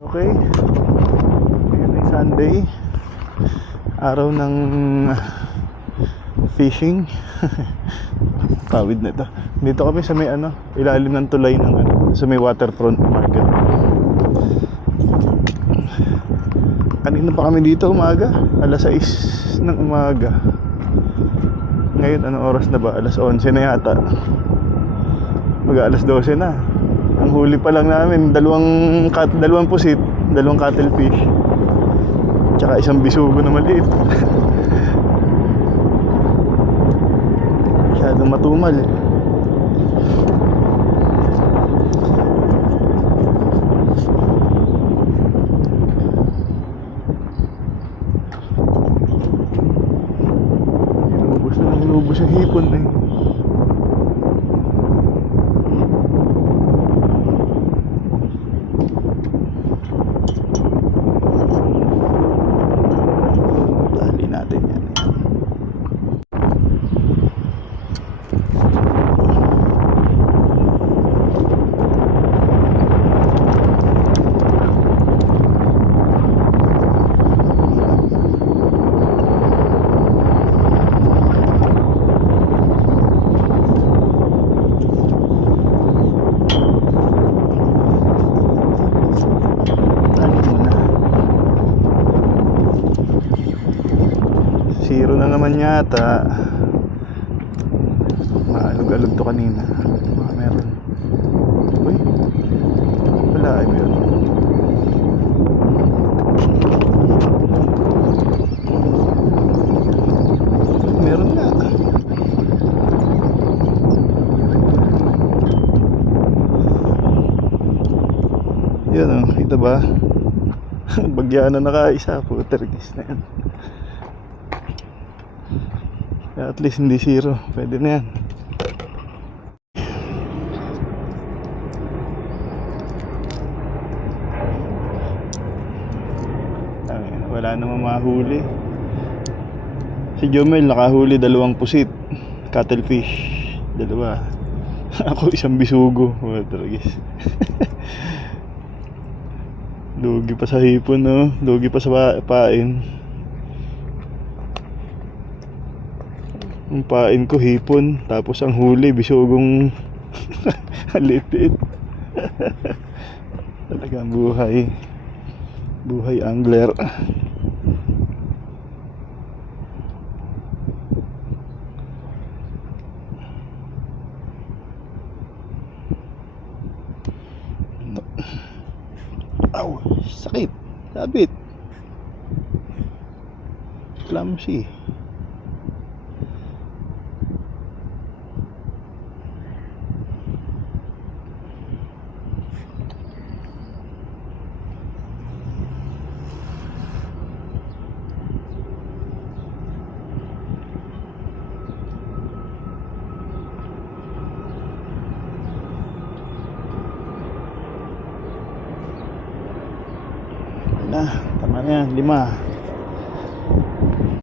Okay. Ngayon ay Sunday. Araw ng fishing. Kawid na ito. Dito kami sa may ano, ilalim ng tulay ng ano, sa may waterfront market. Kanina pa kami dito umaga, alas 6 ng umaga. Ngayon anong oras na ba? Alas 11 na yata. Mag alas 12 na. Ang huli pa lang namin, dalawang, kat, dalawang pusit, dalawang cuttlefish. Tsaka isang bisugo na maliit. Masyadong matumal. Inubos na inubos yung hipon eh. Zero na naman yata. Maalog-alog to kanina. Mga meron. Uy. Wala ay meron. Meron nga. Yan oh, kita ba? Bagyan na nakaisa, poltergeist na yan. Kaya at least hindi zero. Pwede na yan. Wala namang mahuli. Si Jomel nakahuli dalawang pusit. Cuttlefish. Dalawa. Ako isang bisugo. Wala talaga. Lugi pa sa hipon, no? Lugi pa sa pa- pain. Ang pain ko hipon, tapos ang huli bisugong liit Talagang buhay. Buhay angler. Aw, sakit. Sabit. Clumsy. Na, tama na yan. Lima.